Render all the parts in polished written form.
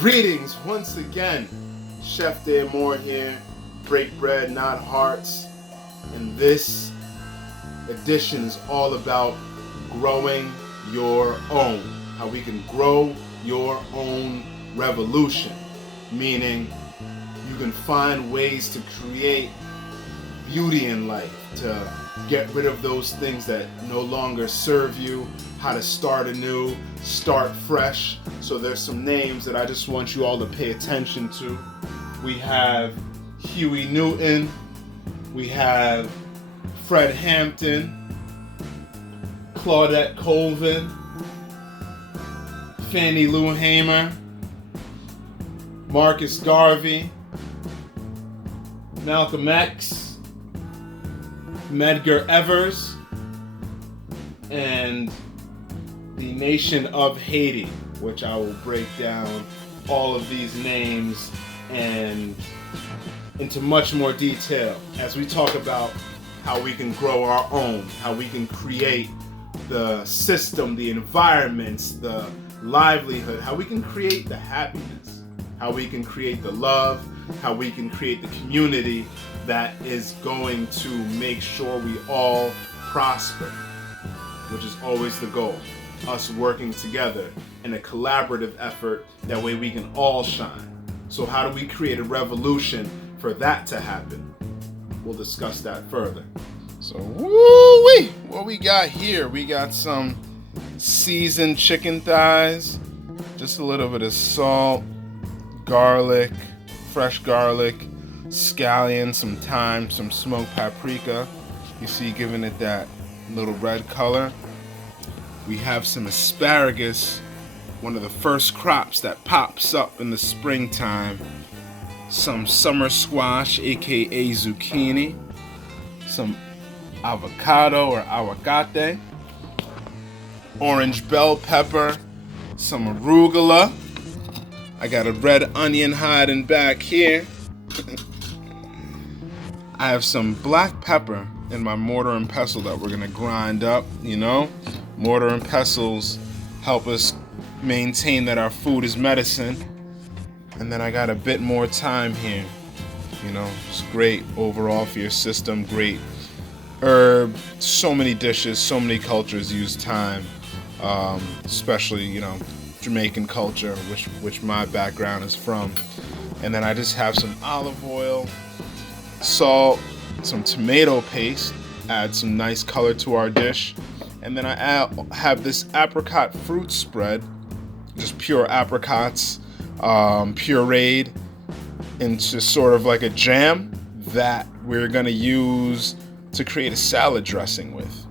Greetings once again. Chef Moore here. Break bread, not hearts. And this edition is all about growing your own. How we can grow your own revolution. Meaning you can find ways to create beauty in life, to get rid of those things that no longer serve you, how to start anew, start fresh. So there's some names that I just want you all to pay attention to. We have Huey Newton, we have Fred Hampton, Claudette Colvin, Fannie Lou Hamer, Marcus Garvey, Malcolm X, Medgar Evers, and the nation of Haiti, which I will break down all of these names and into much more detail as we talk about how we can grow our own, how we can create the system, the environments, the livelihood, how we can create the happiness, how we can create the love, how we can create the community that is going to make sure we all prosper, which is always the goal. Us working together in a collaborative effort, that way we can all shine. So how do we create a revolution for that to happen? We'll discuss that further. So woo-wee, what we got here, we got some seasoned chicken thighs, just a little bit of salt, garlic, fresh garlic, scallion, some thyme, some smoked paprika. You see, giving it that little red color. We have some asparagus, one of the first crops that pops up in the springtime. Some summer squash, aka zucchini. Some avocado or aguacate. Orange bell pepper. Some arugula. I got a red onion hiding back here. I have some black pepper in my mortar and pestle that we're gonna grind up, you know? Mortar and pestles help us maintain that our food is medicine. And then I got a bit more thyme here. You know, it's great overall for your system, great herb. So many dishes, so many cultures use thyme, especially, you know, Jamaican culture, which my background is from. And then I just have some olive oil, salt, some tomato paste, add some nice color to our dish. And then I have this apricot fruit spread, just pure apricots, pureed into sort of like a jam that we're gonna use to create a salad dressing with.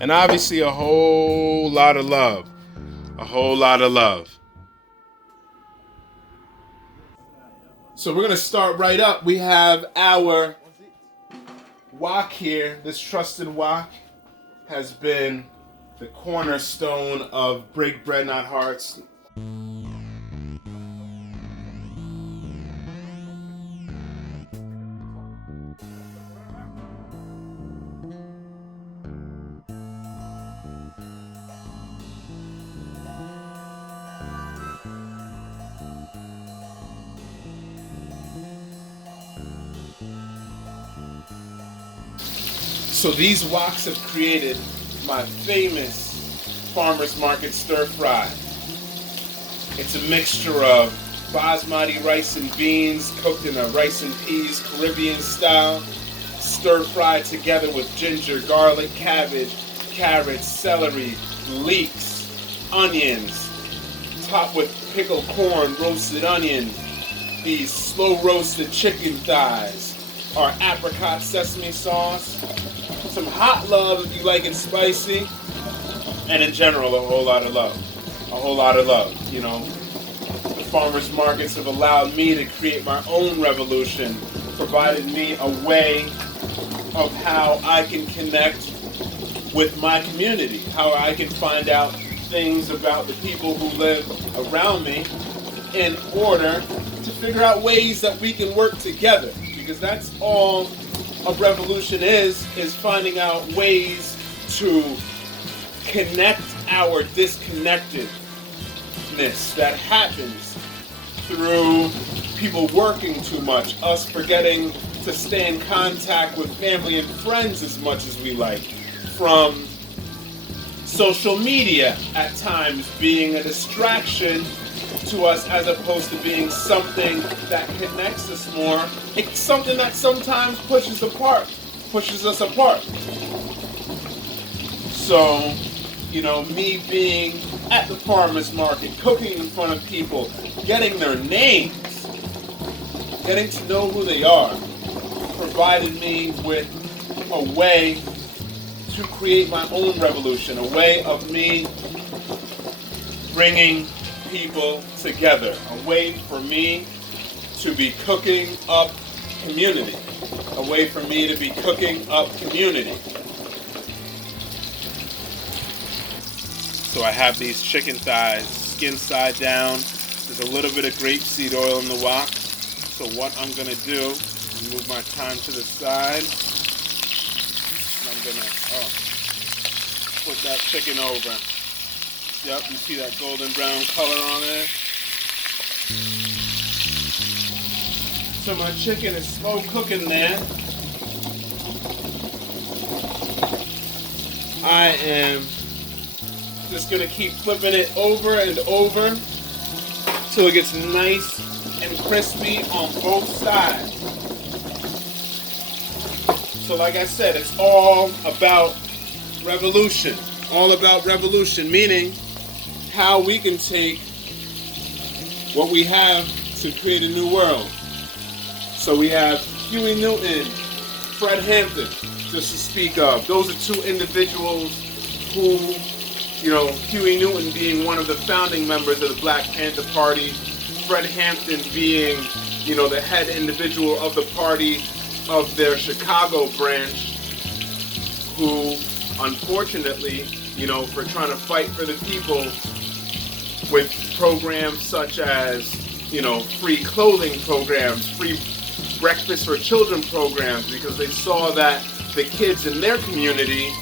And obviously a whole lot of love. A whole lot of love. So we're gonna start right up. We have our wok here. This trusted wok has been the cornerstone of Break Bread Not Hearts. So these woks have created my famous farmer's market stir fry. It's a mixture of basmati rice and beans cooked in a rice and peas Caribbean style, stir fried together with ginger, garlic, cabbage, carrots, celery, leeks, onions, topped with pickled corn, roasted onion, these slow roasted chicken thighs, our apricot sesame sauce, some hot love if you like it spicy, and in general, a whole lot of love. A whole lot of love, you know. The farmers markets have allowed me to create my own revolution, provided me a way of how I can connect with my community, how I can find out things about the people who live around me in order to figure out ways that we can work together, because that's all a revolution is finding out ways to connect our disconnectedness that happens through people working too much, us forgetting to stay in contact with family and friends as much as we like, from social media at times being a distraction to us as opposed to being something that connects us more. It's something that sometimes pushes us apart. So, me being at the farmer's market, cooking in front of people, getting their names, getting to know who they are, provided me with a way to create my own revolution, a way of me bringing people together, a way for me to be cooking up community, a way for me to be cooking up community. So I have these chicken thighs, skin side down. There's a little bit of grapeseed oil in the wok. So what I'm gonna do is move my time to the side. And I'm gonna put that chicken over. Yep, you see that golden brown color on there? So my chicken is slow cooking there. I am just gonna keep flipping it over and over till it gets nice and crispy on both sides. So like I said, it's all about revolution. All about revolution, meaning how we can take what we have to create a new world. So we have Huey Newton, Fred Hampton, just to speak of. Those are two individuals who, Huey Newton being one of the founding members of the Black Panther Party, Fred Hampton being, the head individual of the party of their Chicago branch, who unfortunately, for trying to fight for the people with programs such as, free clothing programs, free breakfast for children programs, because they saw that the kids in their community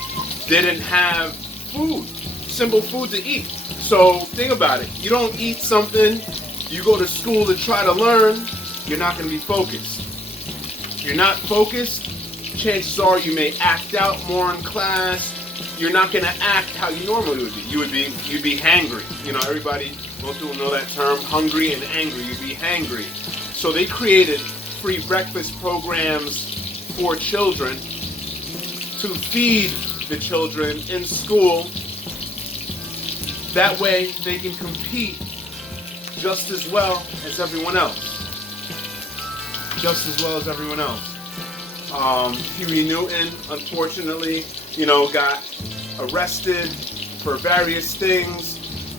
didn't have food, simple food to eat. So think about it. You don't eat something, you go to school to try to learn, you're not going to be focused. If you're not focused, chances are you may act out more in class. You're not going to act how you normally would be. You'd be hangry. Everybody, most people know that term, hungry and angry. You'd be hangry. So they created free breakfast programs for children to feed the children in school. That way they can compete just as well as everyone else. Just as well as everyone else. Huey Newton, unfortunately, got arrested for various things.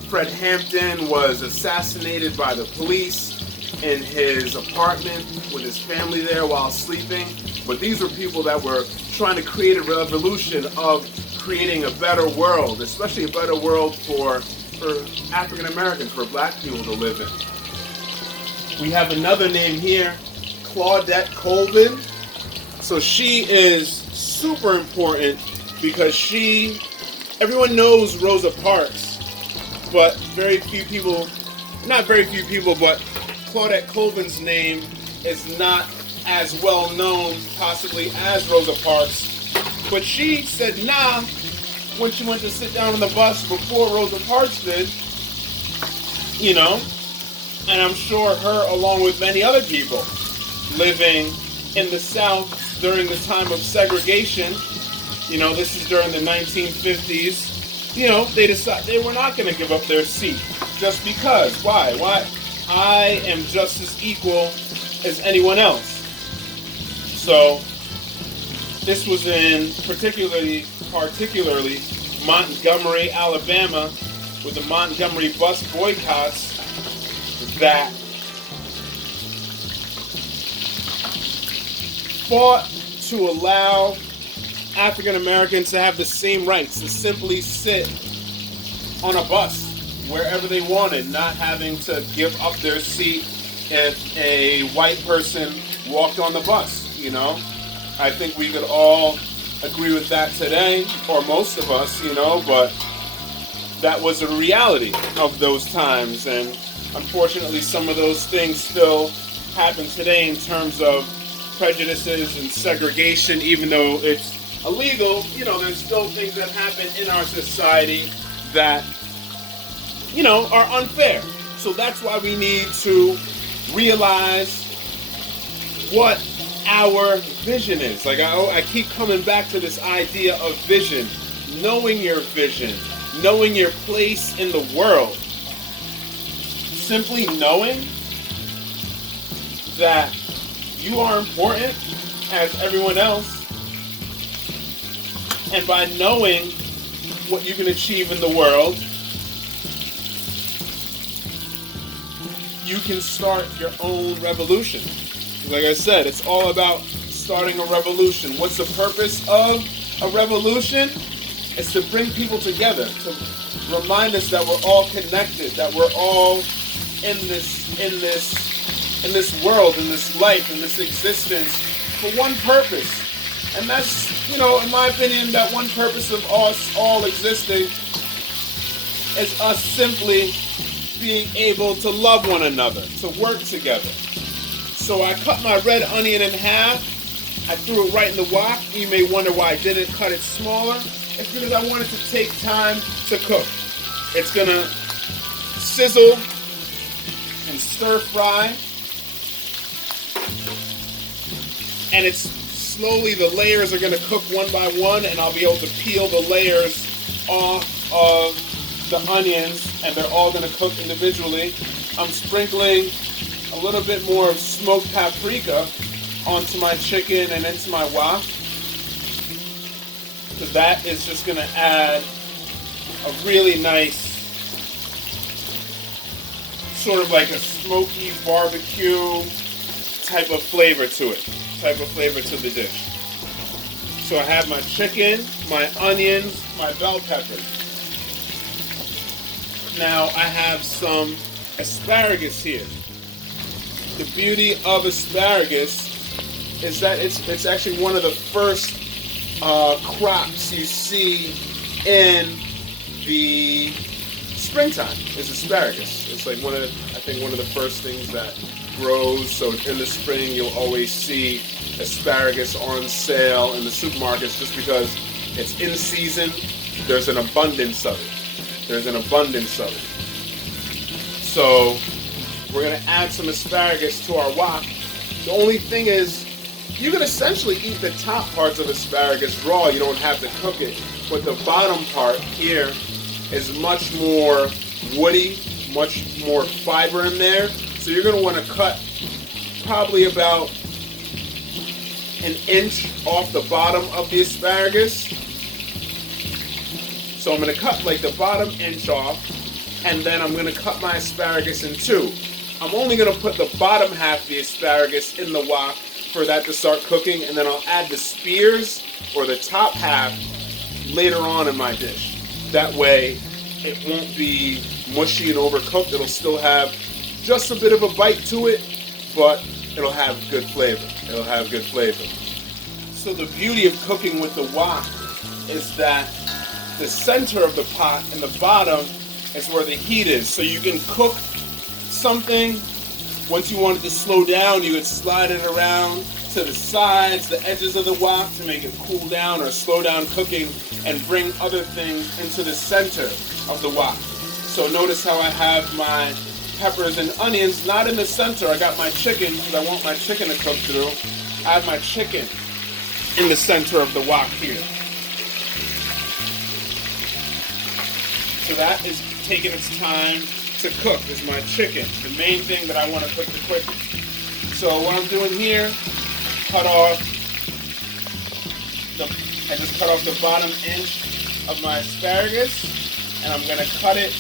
Fred Hampton was assassinated by the police in his apartment with his family there while sleeping. But these were people that were trying to create a revolution of creating a better world, especially a better world for African Americans, for black people to live in. We have another name here, Claudette Colvin. So she is super important because everyone knows Rosa Parks, but not very few people, but Claudette Colvin's name is not as well known possibly as Rosa Parks. But she said nah when she went to sit down on the bus before Rosa Parks did, and I'm sure her, along with many other people living in the South during the time of segregation, this is during the 1950s, they decided they were not going to give up their seat just because. Why? I am just as equal as anyone else. So this was in particularly Montgomery, Alabama, with the Montgomery bus boycotts that fought to allow African Americans to have the same rights, to simply sit on a bus wherever they wanted, not having to give up their seat if a white person walked on the bus, I think we could all agree with that today, or most of us, but that was a reality of those times. And Unfortunately, some of those things still happen today in terms of prejudices and segregation, even though it's illegal. There's still things that happen in our society that, are unfair. So that's why we need to realize what our vision is. Like I keep coming back to this idea of vision, knowing your vision, knowing your place in the world. Simply knowing that you are important as everyone else, and by knowing what you can achieve in the world, you can start your own revolution. Like I said, it's all about starting a revolution. What's the purpose of a revolution? It's to bring people together, to remind us that we're all connected, that we're all in this world, in this life, in this existence for one purpose. And that's, in my opinion, that one purpose of us all existing is us simply being able to love one another, to work together. So I cut my red onion in half. I threw it right in the wok. You may wonder why I didn't cut it smaller. It's because I wanted to take time to cook. It's gonna sizzle and stir fry. And it's slowly, the layers are gonna cook one by one, and I'll be able to peel the layers off of the onions, and they're all gonna cook individually. I'm sprinkling a little bit more of smoked paprika onto my chicken and into my wok. So that is just gonna add a really nice, sort of like a smoky barbecue type of flavor to it, to the dish. So I have my chicken, my onions, my bell peppers. Now I have some asparagus here. The beauty of asparagus is that it's actually one of the first crops you see in the springtime is asparagus. It's like one of the first things that grows. So in the spring you'll always see asparagus on sale in the supermarkets just because it's in season. There's an abundance of it. So we're gonna add some asparagus to our wok. The only thing is, you can essentially eat the top parts of asparagus raw. You don't have to cook it. But the bottom part here is much more woody, much more fiber in there. So you're gonna want to cut probably about an inch off the bottom of the asparagus. So I'm gonna cut like the bottom inch off, and then I'm gonna cut my asparagus in two. I'm only gonna put the bottom half of the asparagus in the wok for that to start cooking, and then I'll add the spears or the top half later on in my dish. That way it won't be mushy and overcooked. It'll still have just a bit of a bite to it, but it'll have good flavor. So the beauty of cooking with the wok is that the center of the pot and the bottom is where the heat is. So you can cook something. Once you want it to slow down, you would slide it around to the sides, the edges of the wok to make it cool down or slow down cooking and bring other things into the center of the wok. So notice how I have my peppers and onions not in the center. I got my chicken because I want my chicken to cook through. I have my chicken in the center of the wok here. So that is taking its time to cook, is my chicken. The main thing that I want to cook the quickest. So what I'm doing here, I just cut off the bottom inch of my asparagus, and I'm gonna cut it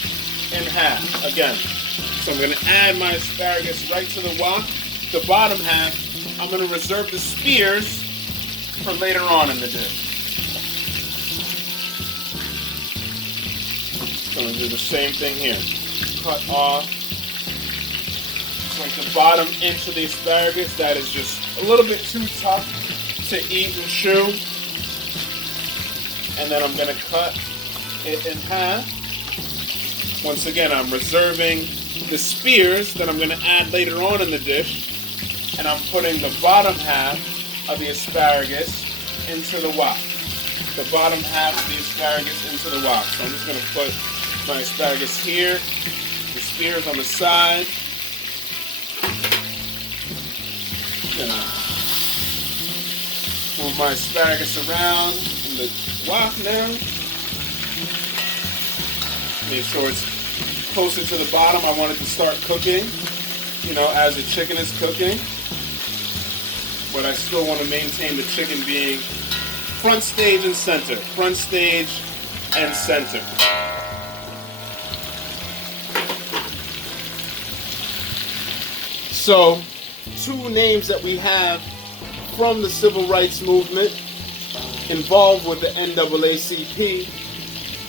in half again. So I'm gonna add my asparagus right to the wok. The bottom half, I'm gonna reserve the spears for later on in the dish. So I'm gonna do the same thing here. Cut off like the bottom inch of the asparagus that is just a little bit too tough to eat and chew. And then I'm gonna cut it in half. Once again, I'm reserving the spears that I'm going to add later on in the dish, and I'm putting the bottom half of the asparagus into the wok. The bottom half of the asparagus into the wok. So I'm just going to put my asparagus here, the spears on the side. Move my asparagus around in the wok now. Make sure it's closer to the bottom. I want it to start cooking, as the chicken is cooking. But I still want to maintain the chicken being front stage and center. Front stage and center. So, two names that we have from the civil rights movement involved with the NAACP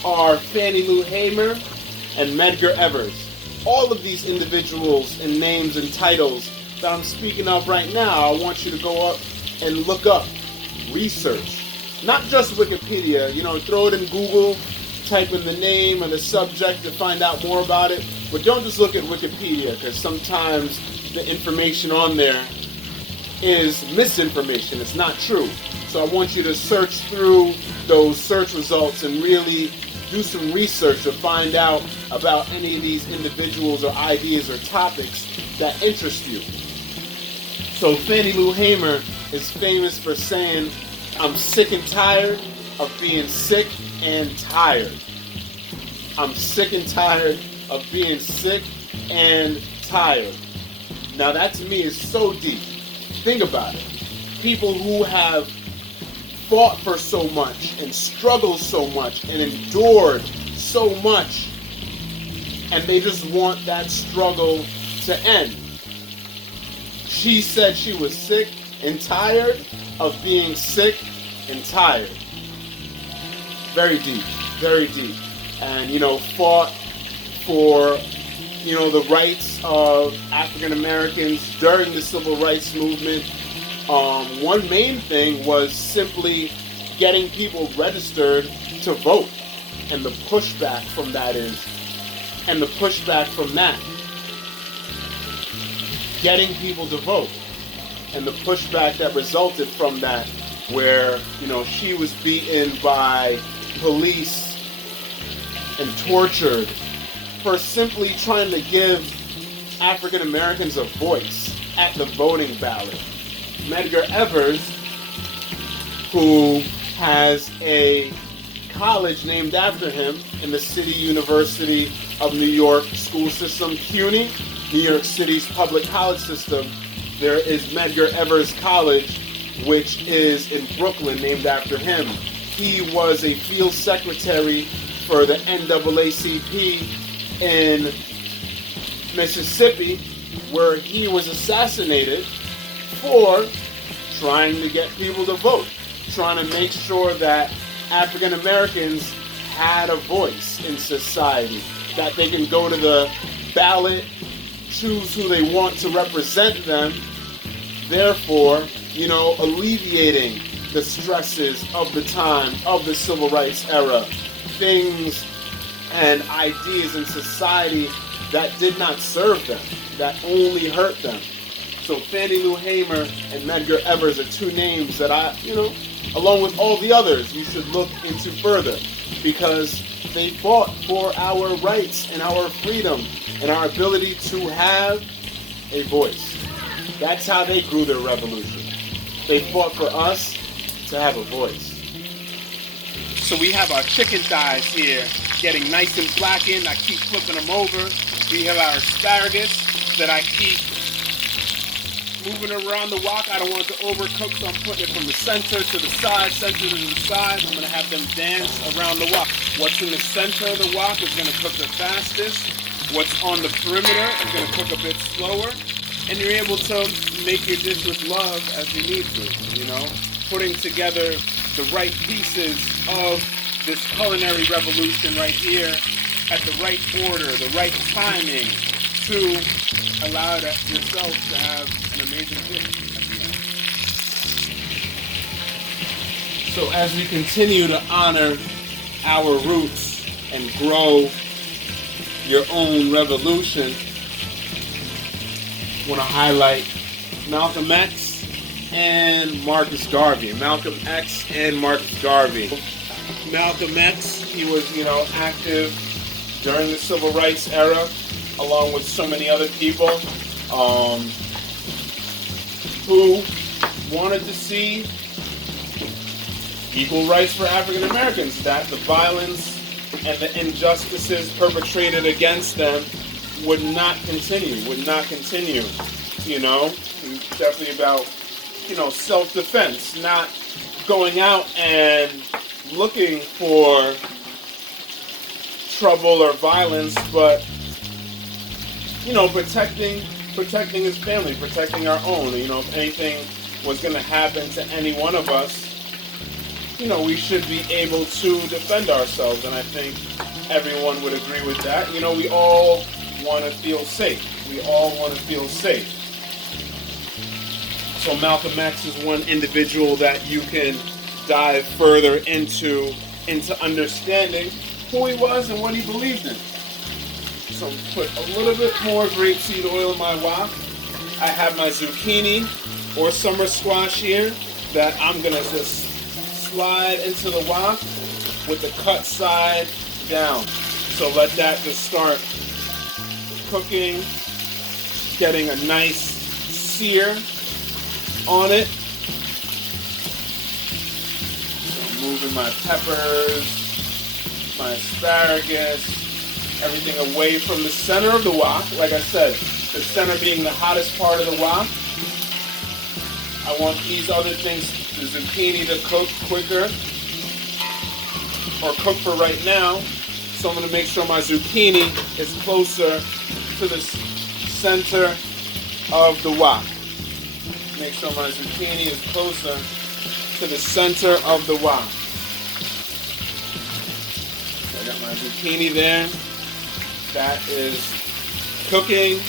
are Fannie Lou Hamer and Medgar Evers. All of these individuals and names and titles that I'm speaking of right now, I want you to go up and look up, research. Not just Wikipedia, throw it in Google, type in the name and the subject to find out more about it, but don't just look at Wikipedia, because sometimes the information on there is misinformation. It's not true. So I want you to search through those search results and really do some research to find out about any of these individuals or ideas or topics that interest you. So Fannie Lou Hamer is famous for saying, "I'm sick and tired of being sick and tired." I'm sick and tired of being sick and tired. Now that to me is so deep. Think about it. People who have fought for so much and struggled so much and endured so much, and they just want that struggle to end. She said she was sick and tired of being sick and tired. Very deep, very deep. And, fought for, the rights of African Americans during the civil rights movement. One main thing was simply getting people registered to vote. And the pushback from that getting people to vote. And the pushback that resulted from that, where, she was beaten by police and tortured for simply trying to give African Americans a voice at the voting ballot. Medgar Evers, who has a college named after him in the City University of New York school system, CUNY, New York City's public college system, there is Medgar Evers College, which is in Brooklyn, named after him. He was a field secretary for the NAACP in Mississippi, where he was assassinated for trying to get people to vote, trying to make sure that African Americans had a voice in society, that they can go to the ballot, choose who they want to represent them, therefore, alleviating the stresses of the time, of the civil rights era, things and ideas in society that did not serve them, that only hurt them. So Fannie Lou Hamer and Medgar Evers are two names that I, along with all the others, you should look into further, because they fought for our rights and our freedom and our ability to have a voice. That's how they grew their revolution. They fought for us to have a voice. So we have our chicken thighs here getting nice and blackened. I keep flipping them over. We have our asparagus that I keep moving around the wok. I don't want it to overcook, so I'm putting it from the center to the side, center to the side. I'm going to have them dance around the wok. What's in the center of the wok is going to cook the fastest. What's on the perimeter is going to cook a bit slower. And you're able to make your dish with love as you need to, putting together the right pieces of this culinary revolution right here at the right order, the right timing to allow yourself to have an amazing dish at the end. So as we continue to honor our roots and grow your own revolution, want to highlight Malcolm X and Marcus Garvey. Malcolm X and Marcus Garvey. Malcolm X, he was, active during the Civil Rights era, along with so many other people who wanted to see equal rights for African Americans, that the violence and the injustices perpetrated against them would not continue. Definitely about, self-defense, not going out and looking for trouble or violence, but, protecting his family, protecting our own. If anything was going to happen to any one of us, we should be able to defend ourselves, and I think everyone would agree with that. We all want to feel safe. So Malcolm X is one individual that you can dive further into understanding who he was and what he believed in. So put a little bit more grapeseed oil in my wok. I have my zucchini or summer squash here that I'm gonna just slide into the wok with the cut side down. So let that just start cooking, getting a nice sear on it. So moving my peppers, my asparagus, everything away from the center of the wok. Like I said, the center being the hottest part of the wok. I want these other things, the zucchini, to cook quicker, or cook for right now. So I'm going to make sure my zucchini is closer to the center of the wok. Make sure my zucchini is closer to the center of the wok. I got my zucchini there. That is cooking.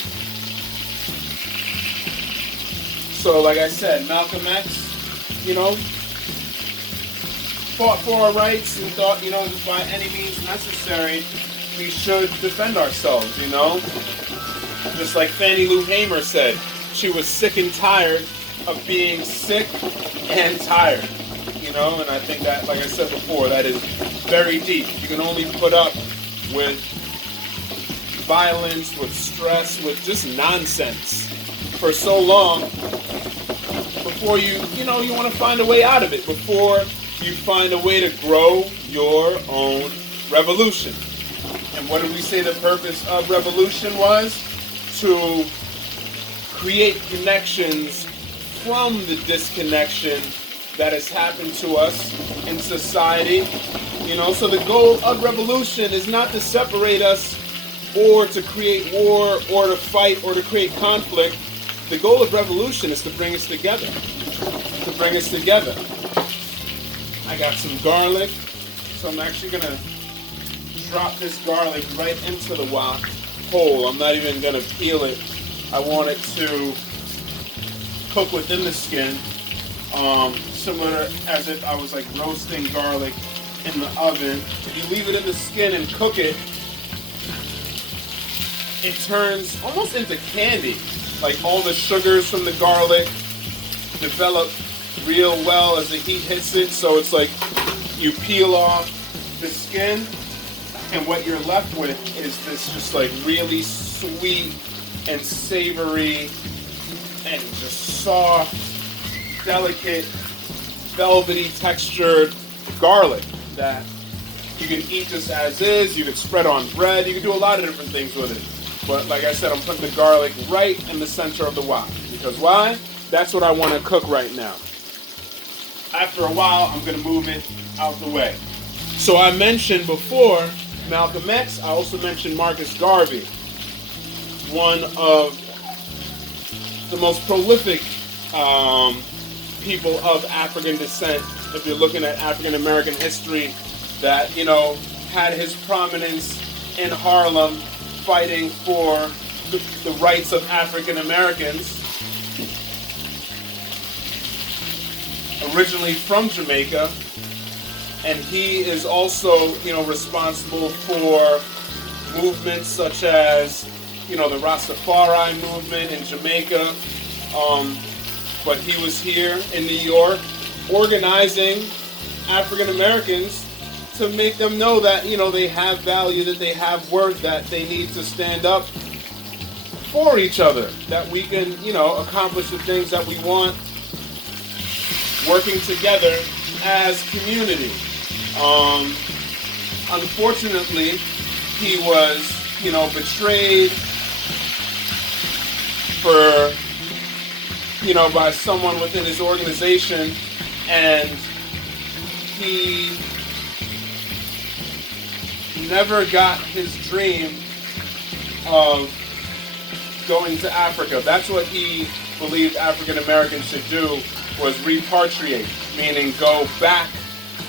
So like I said, Malcolm X, fought for our rights and thought, by any means necessary, we should defend ourselves, Just like Fannie Lou Hamer said, she was sick and tired of being sick and tired, and I think that, like I said before, that is very deep. You can only put up with violence, with stress, with just nonsense for so long before you want to find a way out of it, before you find a way to grow your own revolution. And what did we say the purpose of revolution was? To create connections from the disconnection that has happened to us in society. So the goal of revolution is not to separate us or to create war or to fight or to create conflict. The goal of revolution is to bring us together. I got some garlic, so I'm actually going to drop this garlic right into the wok whole. I'm not even going to peel it. I want it to cook within the skin, similar as if I was like roasting garlic in the oven. If you leave it in the skin and cook it, it turns almost into candy. Like all the sugars from the garlic develop real well as the heat hits it. So it's like you peel off the skin, and what you're left with is this just like really sweet and savory and just soft, delicate, velvety textured garlic that you can eat just as is. You can spread on bread. You can do a lot of different things with it. But like I said, I'm putting the garlic right in the center of the wok. Because why? That's what I want to cook right now. After a while, I'm going to move it out the way. So I mentioned before Malcolm X. I also mentioned Marcus Garvey, one of the most prolific people of African descent, if you're looking at African American history, that, had his prominence in Harlem fighting for the rights of African Americans. Originally from Jamaica, and he is also, responsible for movements such as the Rastafari movement in Jamaica. But he was here in New York organizing African Americans to make them know that, they have value, that they have worth, that they need to stand up for each other, that we can, accomplish the things that we want working together as community. Unfortunately, he was, betrayed for, by someone within his organization, and he never got his dream of going to Africa. That's what he believed African Americans should do, was repatriate, meaning go back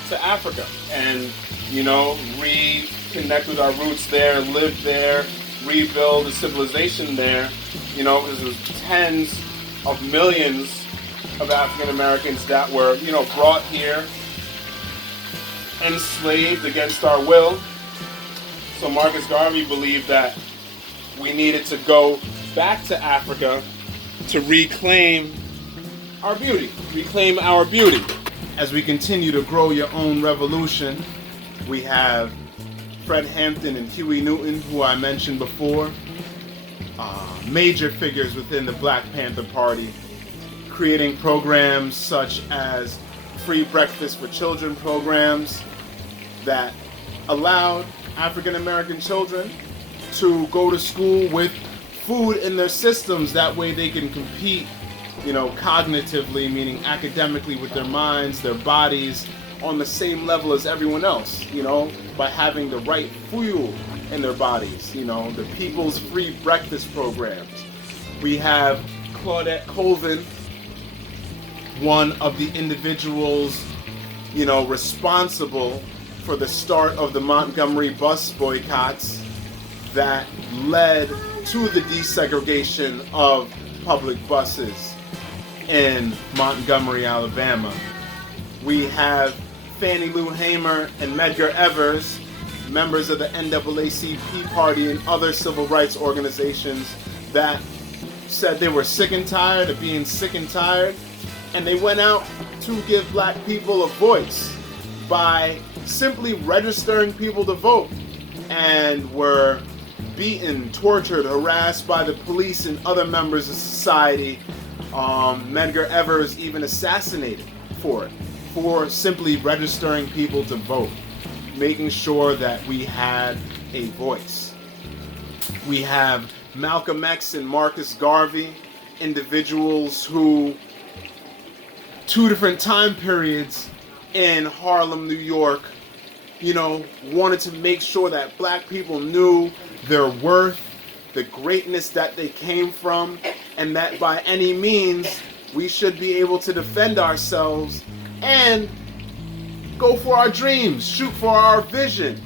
to Africa and, reconnect with our roots there, live there, rebuild a civilization there. Because there was tens of millions of African Americans that were, brought here, enslaved against our will. So Marcus Garvey believed that we needed to go back to Africa to reclaim our beauty. As we continue to grow your own revolution, we have Fred Hampton and Huey Newton, who I mentioned before, major figures within the Black Panther Party, creating programs such as free breakfast for children programs that allowed African American children to go to school with food in their systems. That way they can compete, cognitively, meaning academically, with their minds, their bodies, on the same level as everyone else, by having the right fuel in their bodies, the People's Free Breakfast programs. We have Claudette Colvin, one of the individuals, responsible for the start of the Montgomery bus boycotts that led to the desegregation of public buses in Montgomery, Alabama. We have Fannie Lou Hamer and Medgar Evers, members of the NAACP party and other civil rights organizations, that said they were sick and tired of being sick and tired, and they went out to give black people a voice by simply registering people to vote, and were beaten, tortured, harassed by the police and other members of society. Medgar Evers even assassinated for it, for simply registering people to vote, making sure that we had a voice. We have Malcolm X and Marcus Garvey, individuals who, two different time periods in Harlem, New York, wanted to make sure that black people knew their worth, the greatness that they came from, and that by any means we should be able to defend ourselves and go for our dreams, shoot for our vision,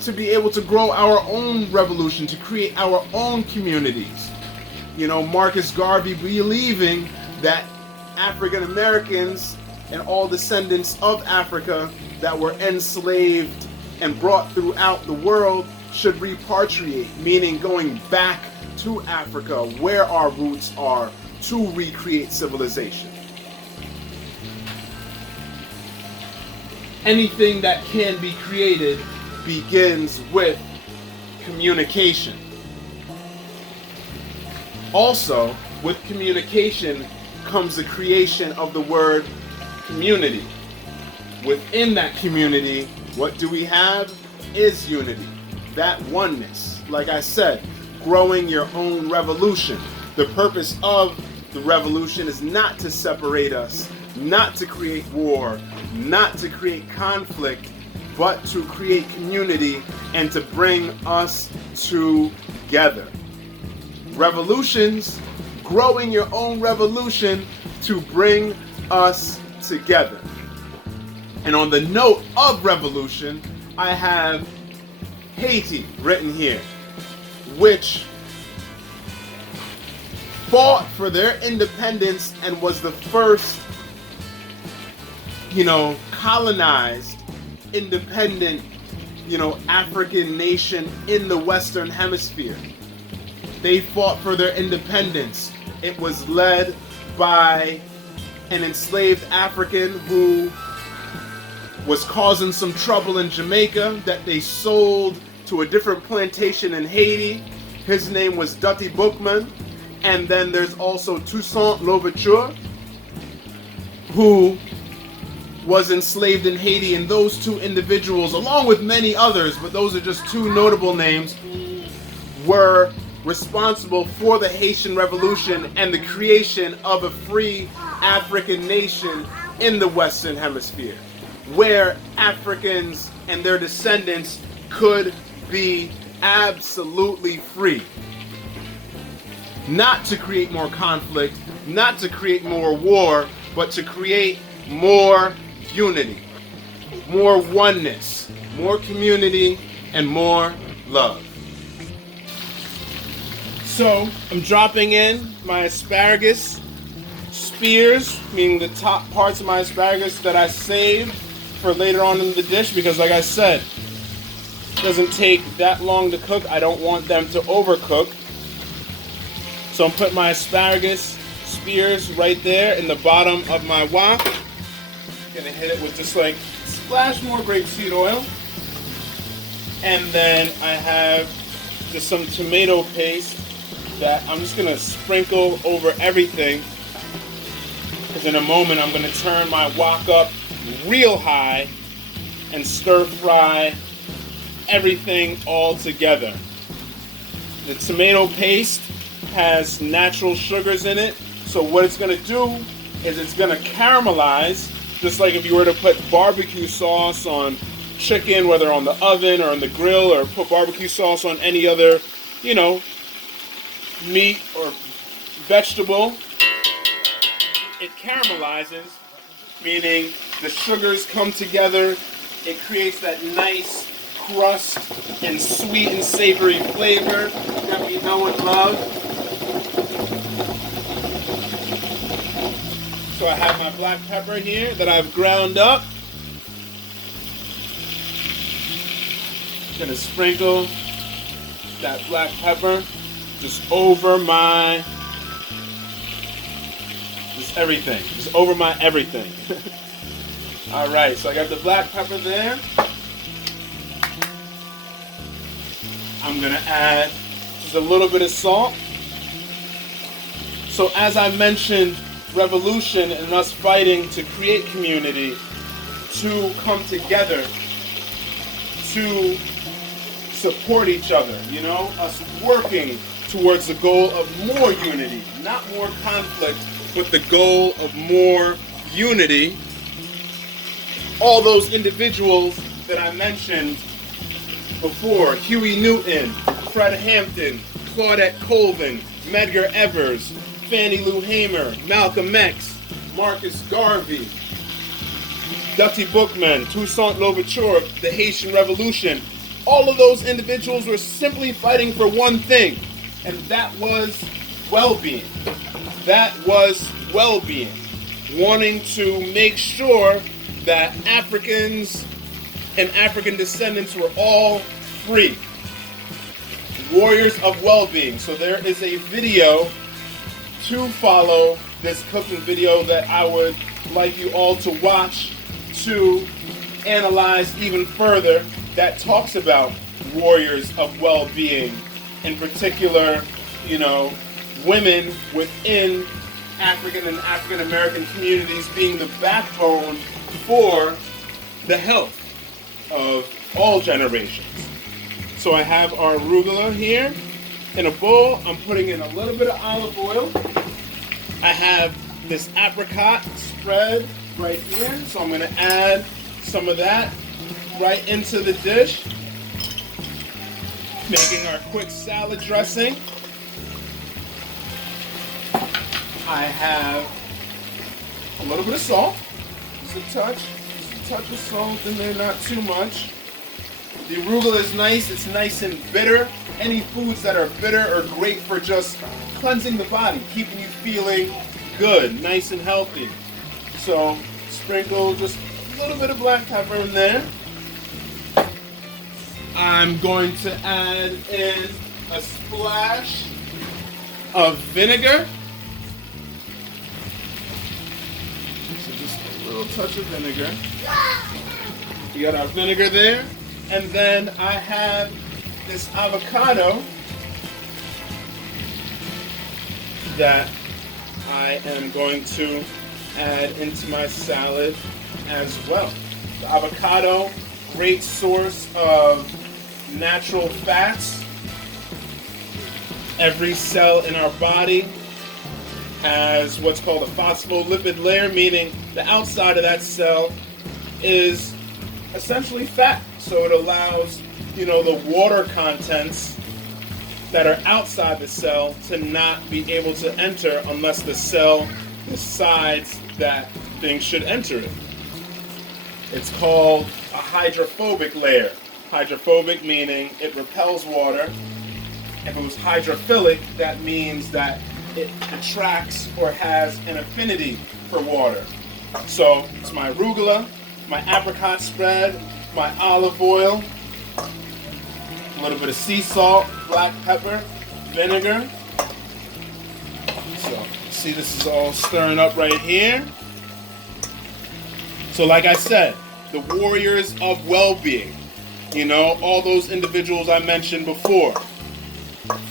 to be able to grow our own revolution, to create our own communities. Marcus Garvey believing that African Americans and all descendants of Africa that were enslaved and brought throughout the world should repatriate, meaning going back to Africa, where our roots are, to recreate civilization. Anything that can be created begins with communication. Also, with communication comes the creation of the word community. Within that community, what do we have is unity, that oneness. Like I said, growing your own revolution. The purpose of the revolution is not to separate us, not to create war, not to create conflict, but to create community and to bring us together. Revolutions, growing your own revolution to bring us together. And on the note of revolution, I have Haiti written here, which fought for their independence and was the first, colonized, independent, African nation in the Western Hemisphere. They fought for their independence. It was led by an enslaved African who was causing some trouble in Jamaica that they sold to a different plantation in Haiti. His name was Dutty Boukman. And then there's also Toussaint Louverture, who was enslaved in Haiti. And those two individuals, along with many others, but those are just two notable names, were responsible for the Haitian Revolution and the creation of a free African nation in the Western Hemisphere, where Africans and their descendants could be absolutely free. Not to create more conflict, not to create more war, but to create more unity, more oneness, more community, and more love. So I'm dropping in my asparagus spears, meaning the top parts of my asparagus that I saved for later on in the dish, because like I said, it doesn't take that long to cook. I don't want them to overcook. So I'm putting my asparagus spears right there in the bottom of my wok. Gonna hit it with just like a splash more grapeseed oil. And then I have just some tomato paste that I'm just gonna sprinkle over everything. Because in a moment I'm gonna turn my wok up real high and stir fry everything all together. The tomato paste has natural sugars in it, so what it's going to do is it's going to caramelize, just like if you were to put barbecue sauce on chicken, whether on the oven or on the grill, or put barbecue sauce on any other, meat or vegetable. It caramelizes, meaning the sugars come together, it creates that nice crust and sweet and savory flavor that we know and love. So I have my black pepper here that I've ground up. Gonna sprinkle that black pepper just over my everything. Just over my everything. Alright, so I got the black pepper there. I'm gonna add just a little bit of salt. So as I mentioned, revolution and us fighting to create community, to come together, to support each other, us working towards the goal of more unity, not more conflict, but the goal of more unity. All those individuals that I mentioned before, Huey Newton, Fred Hampton, Claudette Colvin, Medgar Evers, Fannie Lou Hamer, Malcolm X, Marcus Garvey, Dutty Boukman, Toussaint Louverture, the Haitian Revolution. All of those individuals were simply fighting for one thing, and that was well-being. That was well-being. Wanting to make sure that Africans and African descendants were all free. Warriors of well-being. So there is a video to follow this cooking video that I would like you all to watch to analyze even further, that talks about warriors of well-being, in particular, women within African and African American communities being the backbone for the health of all generations. So I have our arugula here in a bowl. I'm putting in a little bit of olive oil. I have this apricot spread right here, so I'm going to add some of that right into the dish, making our quick salad dressing. I have a little bit of salt, just a touch of salt in there, not too much. The arugula is nice, it's nice and bitter. Any foods that are bitter are great for just cleansing the body, keeping you feeling good, nice and healthy. So sprinkle just a little bit of black pepper in there. I'm going to add in a splash of vinegar. So just a little touch of vinegar. We got our vinegar there. And then I have this avocado that I am going to add into my salad as well. The avocado, great source of natural fats. Every cell in our body has what's called a phospholipid layer, meaning the outside of that cell is essentially fat. So it allows, the water contents that are outside the cell to not be able to enter unless the cell decides that things should enter it. It's called a hydrophobic layer. Hydrophobic meaning it repels water. If it was hydrophilic, that means that it attracts or has an affinity for water. So it's my arugula, my apricot spread, my olive oil, a little bit of sea salt, black pepper, vinegar. So see, this is all stirring up right here. So like I said, the warriors of well-being, all those individuals I mentioned before.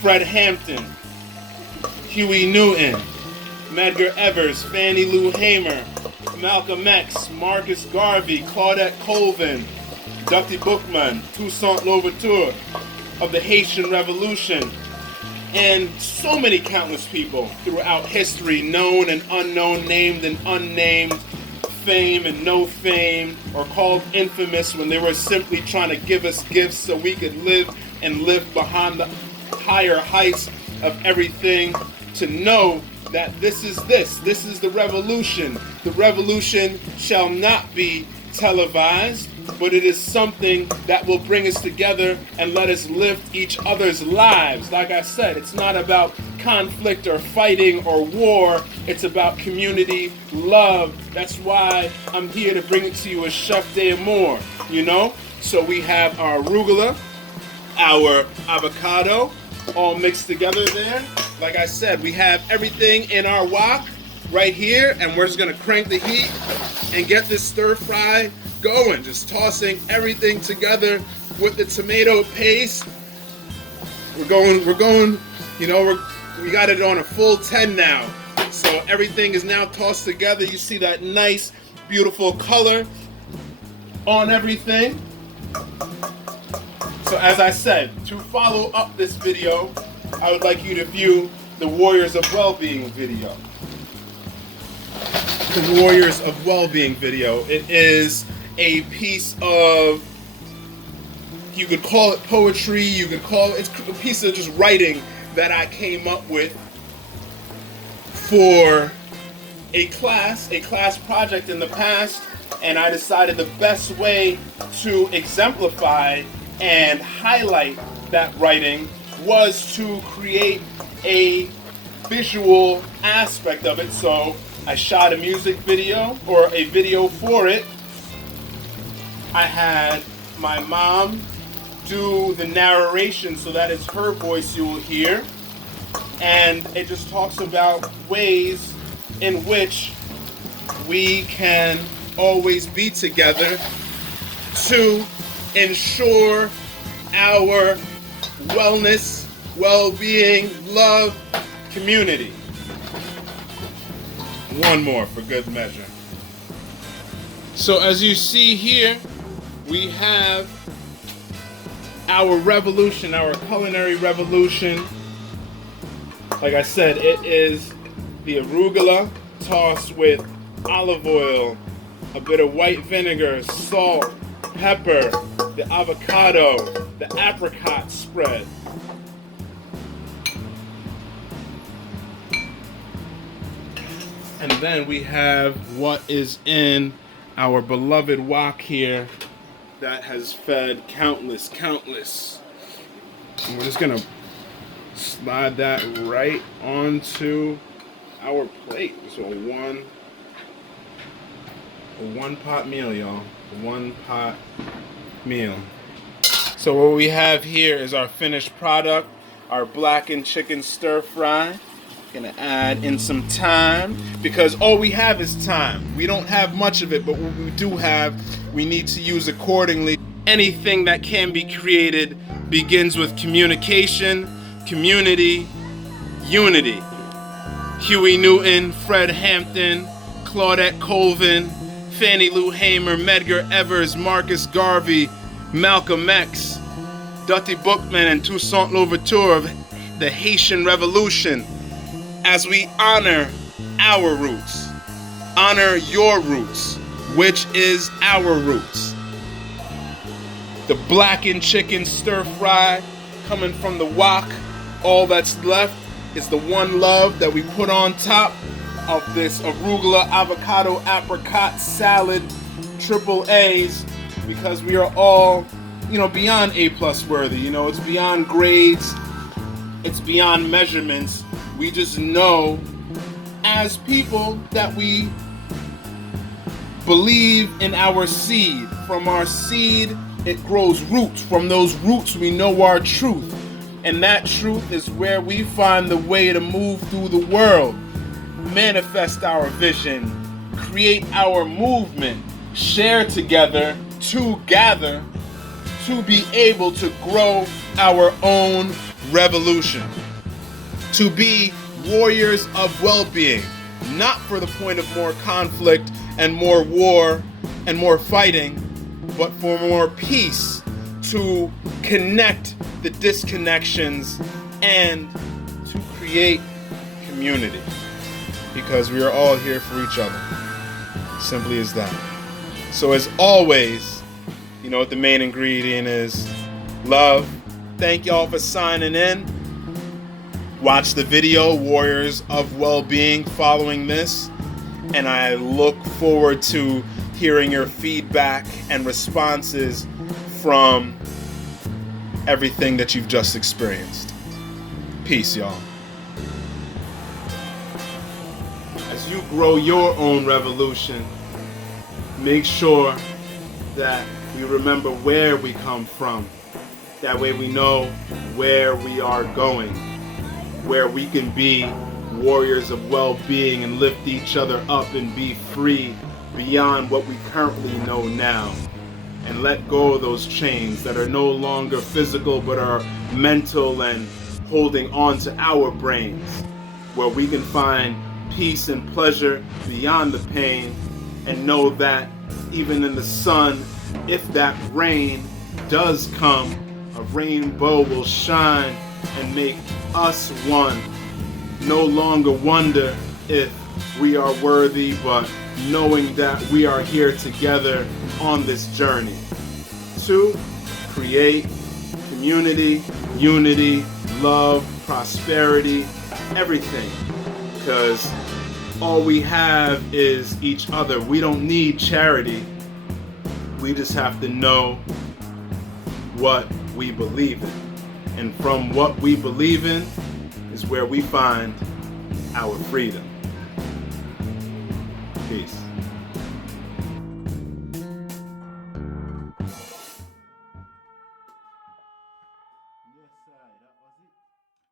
Fred Hampton, Huey Newton, Medgar Evers, Fannie Lou Hamer, Malcolm X, Marcus Garvey, Claudette Colvin, Dutty Boukman, Toussaint Louverture of the Haitian Revolution, and so many countless people throughout history, known and unknown, named and unnamed, fame and no fame, or called infamous when they were simply trying to give us gifts so we could live and live behind the higher heights of everything, to know that this is the revolution. The revolution shall not be televised, but it is something that will bring us together and let us lift each other's lives. Like I said, it's not about conflict or fighting or war. It's about community, love. That's why I'm here to bring it to you as Chef D'Amour, So we have our arugula, our avocado, all mixed together there. Like I said, we have everything in our wok right here, and we're just gonna crank the heat and get this stir fry going. Just tossing everything together with the tomato paste. We got it on a full 10 now. So everything is now tossed together. You see that nice, beautiful color on everything. So as I said, to follow up this video, I would like you to view the Warriors of Wellbeing video. The Warriors of Wellbeing video. It is a piece of, you could call it poetry, it's a piece of just writing that I came up with for a class project in the past, and I decided the best way to exemplify and highlight that writing was to create a visual aspect of it. So I shot a music video, or a video for it. I had my mom do the narration, so that is her voice you will hear. And it just talks about ways in which we can always be together to ensure our wellness, well-being, love, community. One more for good measure. So as you see here, we have our revolution, our culinary revolution. Like I said, it is the arugula tossed with olive oil, a bit of white vinegar, salt, pepper, the avocado, the apricot spread. And then we have what is in our beloved wok here that has fed countless. And we're just gonna slide that right onto our plate. So a one pot meal, y'all. A one pot meal. So what we have here is our finished product, our blackened chicken stir fry. Gonna add in some time, because all we have is time. We don't have much of it, but what we do have, we need to use accordingly. Anything that can be created begins with communication, community, unity. Huey Newton, Fred Hampton, Claudette Colvin, Fannie Lou Hamer, Medgar Evers, Marcus Garvey, Malcolm X, Dutty Bookman, and Toussaint Louverture of the Haitian Revolution. As we honor our roots, honor your roots, which is our roots. The blackened chicken stir fry coming from the wok, all that's left is the one love that we put on top of this arugula, avocado, apricot salad, triple A's, because we are all, beyond A+ worthy. It's beyond grades, it's beyond measurements. We just know as people that we believe in our seed. From our seed, it grows roots. From those roots, we know our truth. And that truth is where we find the way to move through the world, manifest our vision, create our movement, share together, to gather, to be able to grow our own revolution. To be warriors of well-being, not for the point of more conflict and more war and more fighting, but for more peace, to connect the disconnections and to create community, because we are all here for each other. Simply as that. So as always, you know what the main ingredient is: love. Thank y'all for signing in. Watch the video, Warriors of Wellbeing, following this, and I look forward to hearing your feedback and responses from everything that you've just experienced. Peace, y'all. As you grow your own revolution, make sure that we remember where we come from. That way we know where we are going, where we can be warriors of well-being and lift each other up and be free beyond what we currently know now, and let go of those chains that are no longer physical but are mental and holding on to our brains, where we can find peace and pleasure beyond the pain, and know that even in the sun, if that rain does come, a rainbow will shine and make us one. No longer wonder if we are worthy, but knowing that we are here together on this journey to create community, unity, love, prosperity, everything. Because all we have is each other. We don't need charity. We just have to know what we believe in. And from what we believe in is where we find our freedom. Peace. Yes, sir. That was it.